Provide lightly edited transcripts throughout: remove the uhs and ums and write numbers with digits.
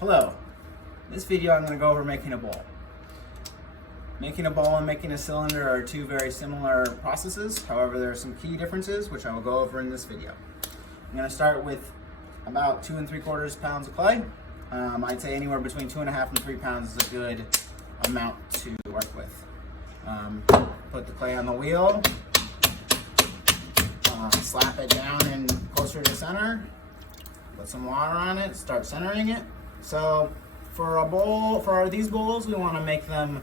Hello. In this video I'm going to go over making a bowl. Making a bowl and making a cylinder are two very similar processes. However, there are some key differences which I will go over in this video. I'm going to start with about 2 3/4 pounds of clay. I'd say anywhere between 2.5 and 3 pounds is a good amount to work with. Put the clay on the wheel, slap it down in closer to center, put some water on it, start centering it. So for a bowl, for these bowls, we want to make them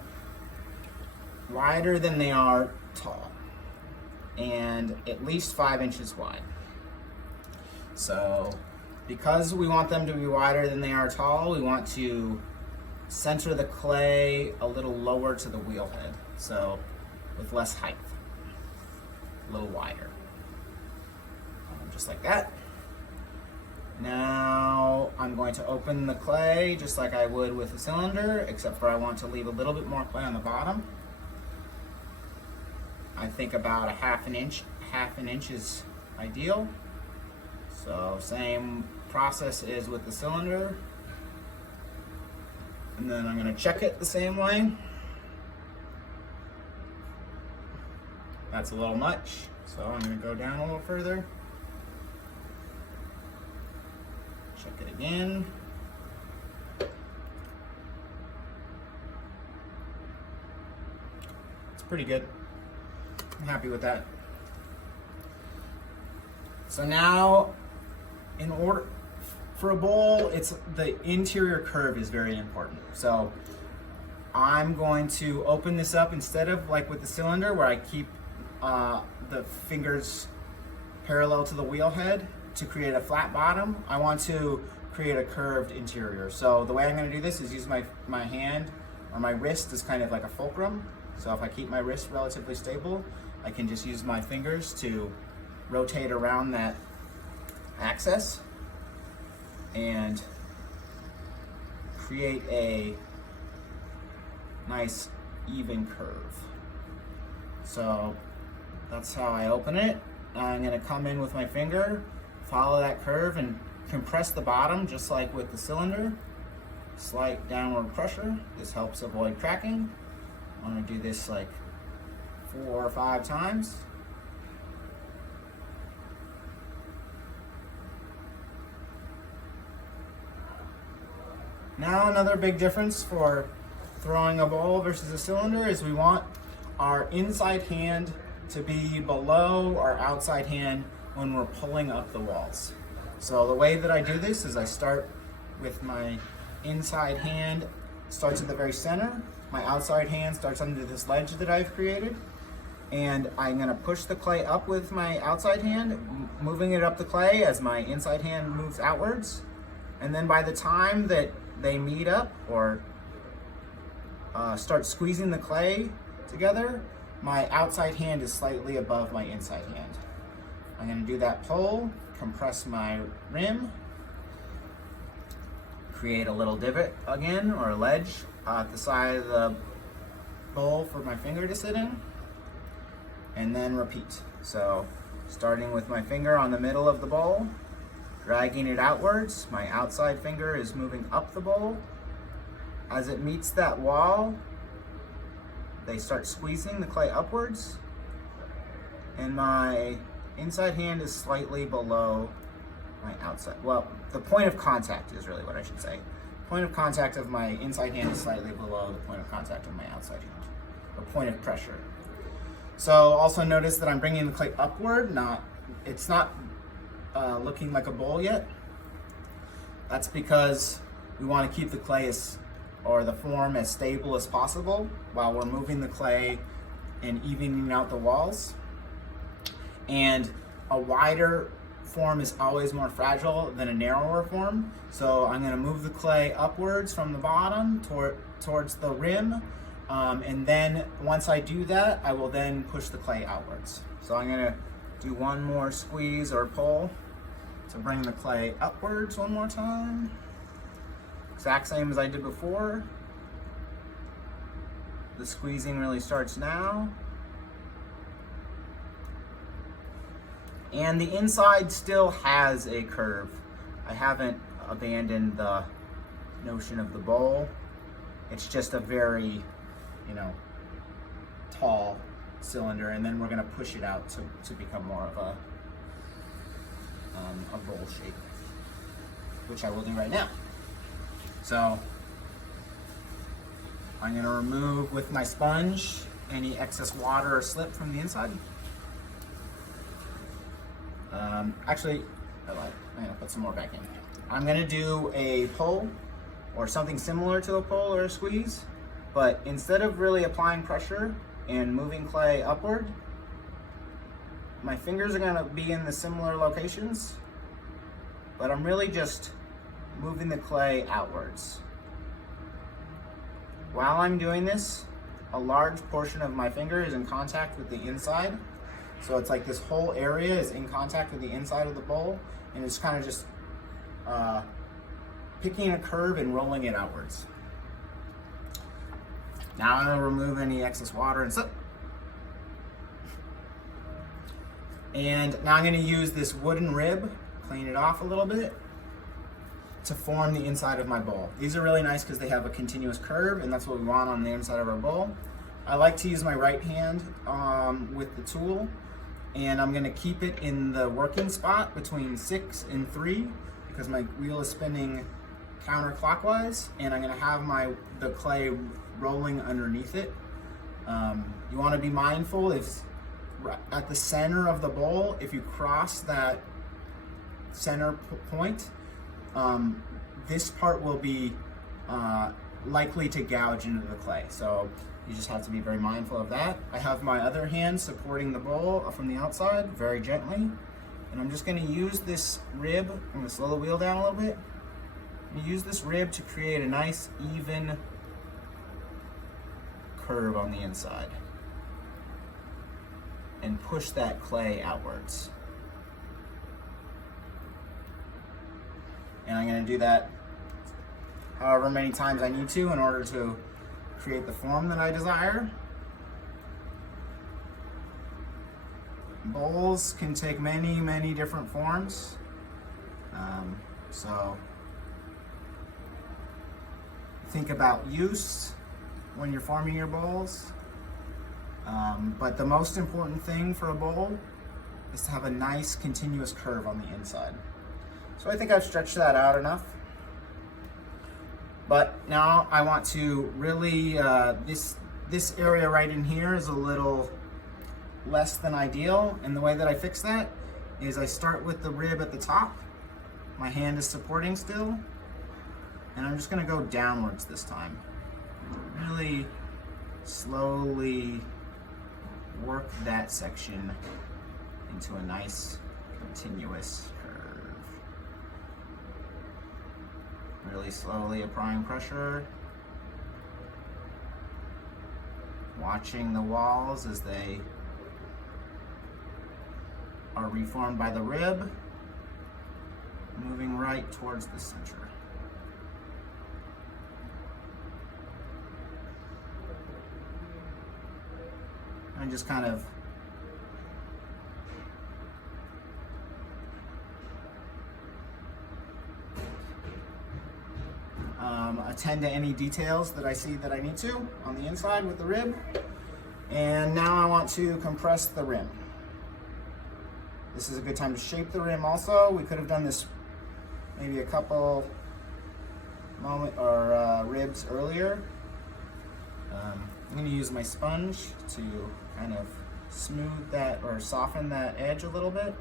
wider than they are tall and at least 5 inches wide. So because we want them to be wider than they are tall, we want to center the clay a little lower to the wheel head, so with less height, a little wider, just like that. Now I'm going to open the clay just like I would with a cylinder, except for I want to leave a little bit more clay on the bottom. I think about a half an inch is ideal. So same process is with the cylinder. And then I'm going to check it the same way. That's a little much, so I'm going to go down a little further. Check it again. It's pretty good. I'm happy with that. So now, in order for a bowl, it's the interior curve is very important. So I'm going to open this up instead of like with the cylinder where I keep the fingers parallel to the wheel head to create a flat bottom. I want to create a curved interior. So the way I'm going to do this is use my hand or my wrist as kind of like a fulcrum. So if I keep my wrist relatively stable, I can just use my fingers to rotate around that axis and create a nice even curve. So that's how I open it. I'm going to come in with my finger, follow that curve, and compress the bottom just like with the cylinder. Slight downward pressure. This helps avoid cracking. I'm going to do this like 4 or 5 times. Now another big difference for throwing a bowl versus a cylinder is we want our inside hand to be below our outside hand when we're pulling up the walls. So the way that I do this is I start with my inside hand, starts at the very center. My outside hand starts under this ledge that I've created. And I'm gonna push the clay up with my outside hand, moving it up the clay as my inside hand moves outwards. And then by the time that they meet up or start squeezing the clay together, my outside hand is slightly above my inside hand. I'm going to do that pull, compress my rim, create a little divot again or a ledge at the side of the bowl for my finger to sit in, and then repeat. So starting with my finger on the middle of the bowl, dragging it outwards, my outside finger is moving up the bowl. As it meets that wall, they start squeezing the clay upwards, and my inside hand is slightly below my outside. Well, the point of contact is really what I should say. Point of contact of my inside hand is slightly below the point of contact of my outside hand, or point of pressure. So also notice that I'm bringing the clay upward, it's not looking like a bowl yet. That's because we want to keep the clay or the form as stable as possible while we're moving the clay and evening out the walls. And a wider form is always more fragile than a narrower form. So I'm going to move the clay upwards from the bottom towards the rim. And then once I do that, I will then push the clay outwards. So I'm going to do one more squeeze or pull to bring the clay upwards one more time. Exact same as I did before. The squeezing really starts now. And the inside still has a curve. I haven't abandoned the notion of the bowl. It's just a very, tall cylinder, and then we're gonna push it out to become more of a bowl shape, which I will do right now. So I'm gonna remove with my sponge any excess water or slip from the inside. Actually, I'm gonna put some more back in. I'm gonna do a pull or something similar to a pull or a squeeze, but instead of really applying pressure and moving clay upward, my fingers are gonna be in the similar locations, but I'm really just moving the clay outwards. While I'm doing this, a large portion of my finger is in contact with the inside. So it's like this whole area is in contact with the inside of the bowl, and it's kind of just picking a curve and rolling it outwards. Now I'm gonna remove any excess water and slip. And now I'm gonna use this wooden rib, clean it off a little bit, to form the inside of my bowl. These are really nice because they have a continuous curve, and that's what we want on the inside of our bowl. I like to use my right hand with the tool, and I'm gonna keep it in the working spot between 6 and 3 because my wheel is spinning counterclockwise, and I'm gonna have the clay rolling underneath it. You wanna be mindful if at the center of the bowl, if you cross that center point, this part will be likely to gouge into the clay. So you just have to be very mindful of that. I have my other hand supporting the bowl from the outside very gently. And I'm just gonna use this rib, I'm gonna slow the wheel down a little bit. I'm gonna use this rib to create a nice even curve on the inside and push that clay outwards. And I'm gonna do that however many times I need to in order to create the form that I desire. Bowls can take many, many different forms. So think about use when you're forming your bowls. But the most important thing for a bowl is to have a nice continuous curve on the inside. So I think I've stretched that out enough. But now I want to really, this area right in here is a little less than ideal. And the way that I fix that is I start with the rib at the top. My hand is supporting still. And I'm just gonna go downwards this time. Really slowly work that section into a nice continuous curve. Really slowly applying pressure. Watching the walls as they are reformed by the rib. Moving right towards the center. And just kind of attend to any details that I see that I need to on the inside with the rib. And now I want to compress the rim. This is a good time to shape the rim also. We could have done this maybe a couple ribs earlier. I'm going to use my sponge to kind of smooth that or soften that edge a little bit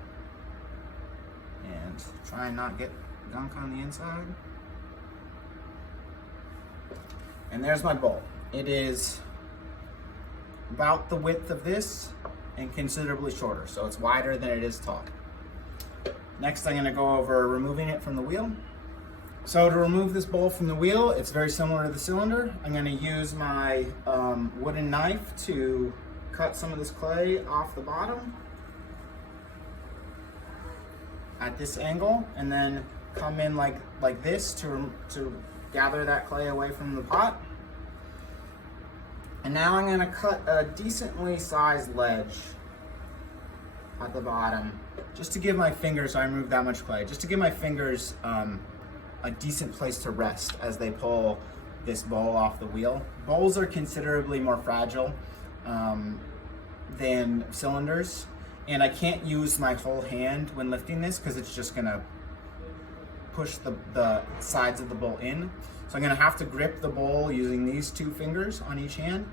and try and not get gunk on the inside. And there's my bowl. It is about the width of this and considerably shorter, so it's wider than it is tall. Next, I'm going to go over removing it from the wheel. So to remove this bowl from the wheel, it's very similar to the cylinder. I'm going to use my wooden knife to cut some of this clay off the bottom at this angle, and then come in like this to gather that clay away from the pot. And now I'm going to cut a decently sized ledge at the bottom, just to give my fingers, so I removed that much clay, just to give my fingers a decent place to rest as they pull this bowl off the wheel. Bowls are considerably more fragile than cylinders, and I can't use my whole hand when lifting this because it's just gonna push the sides of the bowl in. So I'm gonna have to grip the bowl using these 2 fingers on each hand,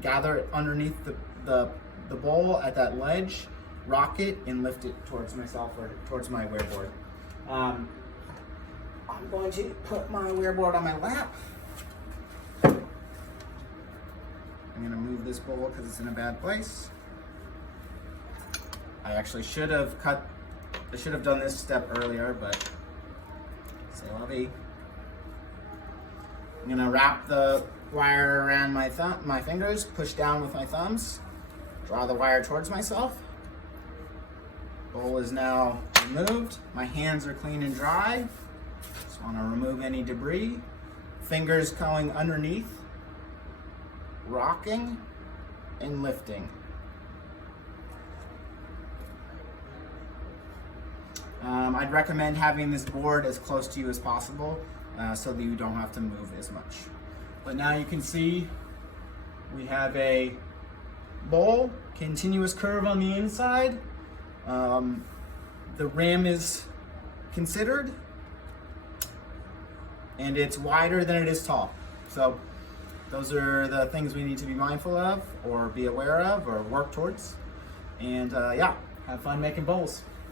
gather it underneath the bowl at that ledge, rock it, and lift it towards myself or towards my wearboard. I'm going to put my wearboard on my lap. I'm gonna move this bowl because it's in a bad place. I actually should have done this step earlier, but c'est la vie. I'm gonna wrap the wire around my fingers, push down with my thumbs, draw the wire towards myself. Bowl is now removed. My hands are clean and dry. Just want to remove any debris. Fingers going underneath, rocking and lifting. I'd recommend having this board as close to you as possible so that you don't have to move as much. But now you can see we have a bowl, continuous curve on the inside. The rim is considered, and it's wider than it is tall. So those are the things we need to be mindful of or be aware of or work towards. And yeah, have fun making bowls.